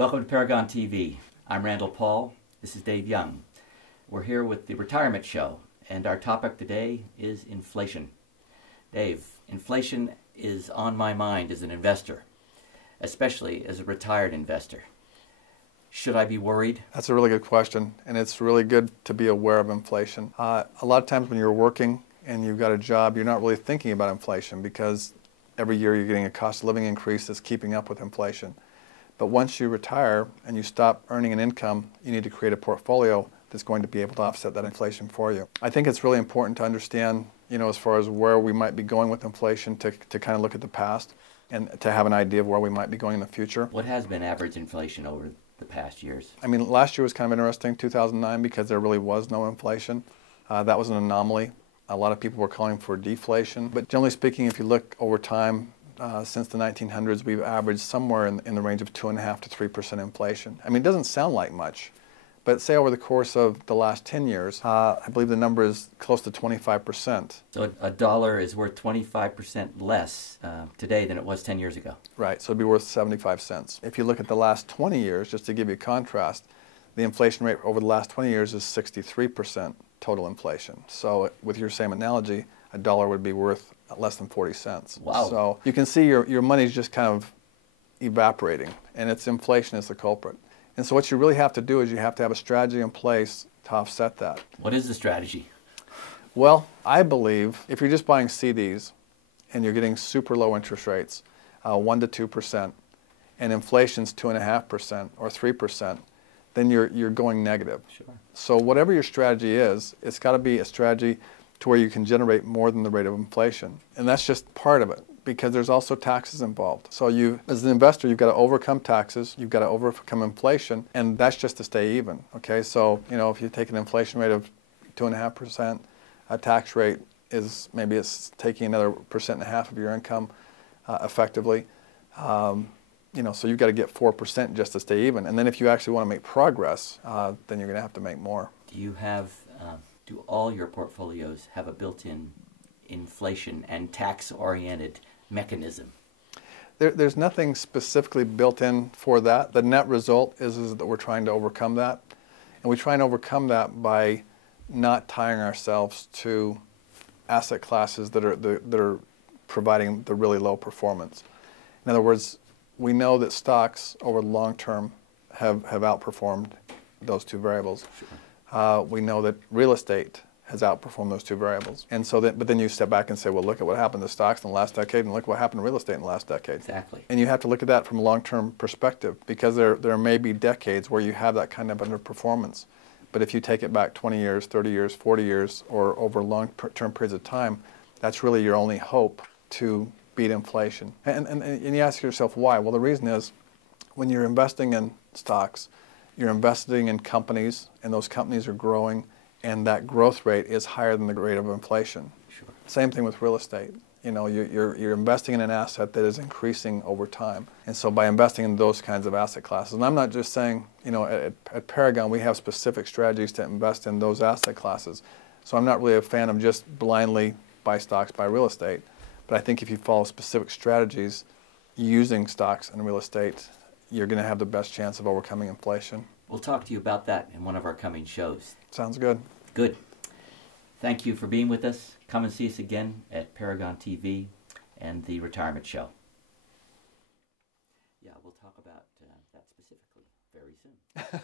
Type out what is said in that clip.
Welcome to Paragon TV. I'm Randall Paul. This is Dave Young. We're here with the Retirement Show, and our topic today is inflation. Dave, inflation is on my mind as an investor, especially as a retired investor. Should I be worried? That's a really good question, and it's really good to be aware of inflation. A lot of times when you're working and you've got a job, you're not really thinking about inflation because every year you're getting a cost of living increase that's keeping up with inflation. But once you retire and you stop earning an income, you need to create a portfolio that's going to be able to offset that inflation for you. I think it's really important to understand, as far as where we might be going with inflation, to kind of look at the past and to have an idea of where we might be going in the future. What has been average inflation over the past years? I mean, last year was kind of interesting, 2009, because there really was no inflation. That was an anomaly. A lot of people were calling for deflation. But generally speaking, if you look over time, since the 1900s, we've averaged somewhere in the range of 2.5% to 3% inflation. I mean, it doesn't sound like much, but say over the course of the last 10 years, I believe the number is close to 25%. So a dollar is worth 25% less today than it was 10 years ago. Right, so it'd be worth 75 cents. If you look at the last 20 years, just to give you a contrast, the inflation rate over the last 20 years is 63% total inflation. So with your same analogy, a dollar would be worth less than 40 cents. Wow. So you can see your money's just kind of evaporating, and it's inflation is the culprit. And so what you really have to do is you have to have a strategy in place to offset that. What is the strategy? Well, I believe if you're just buying CDs and you're getting super low interest rates, 1% to 2%, and inflation's 2.5% or 3%, then you're going negative. Sure. So whatever your strategy is, it's got to be a strategy to where you can generate more than the rate of inflation. And that's just part of it, because there's also taxes involved. So as an investor, you've got to overcome taxes, you've got to overcome inflation, and that's just to stay even, okay? So, if you take an inflation rate of 2.5%, a tax rate is, maybe it's taking another 1.5% of your income effectively. So you've got to get 4% just to stay even. And then if you actually want to make progress, then you're going to have to make more. Do all your portfolios have a built-in inflation and tax-oriented mechanism? There's nothing specifically built in for that. The net result is that we're trying to overcome that. And we try and overcome that by not tying ourselves to asset classes that are providing the really low performance. In other words, we know that stocks over the long term have outperformed those two variables. Sure. We know that real estate has outperformed those two variables. And so but then you step back and say, well, look at what happened to stocks in the last decade and look what happened to real estate in the last decade. Exactly. And you have to look at that from a long-term perspective, because there may be decades where you have that kind of underperformance. But if you take it back 20 years, 30 years, 40 years, or over long-term periods of time, that's really your only hope to beat inflation. And you ask yourself why? Well, the reason is when you're investing in stocks, you're investing in companies, and those companies are growing, and that growth rate is higher than the rate of inflation. Sure. Same thing with real estate. You're investing in an asset that is increasing over time. And so by investing in those kinds of asset classes, and I'm not just saying, at Paragon we have specific strategies to invest in those asset classes. So I'm not really a fan of just blindly buy stocks, buy real estate. But I think if you follow specific strategies using stocks and real estate, you're going to have the best chance of overcoming inflation. We'll talk to you about that in one of our coming shows. Sounds good. Good. Thank you for being with us. Come and see us again at Paragon TV and the Retirement Show. Yeah, we'll talk about that specifically very soon.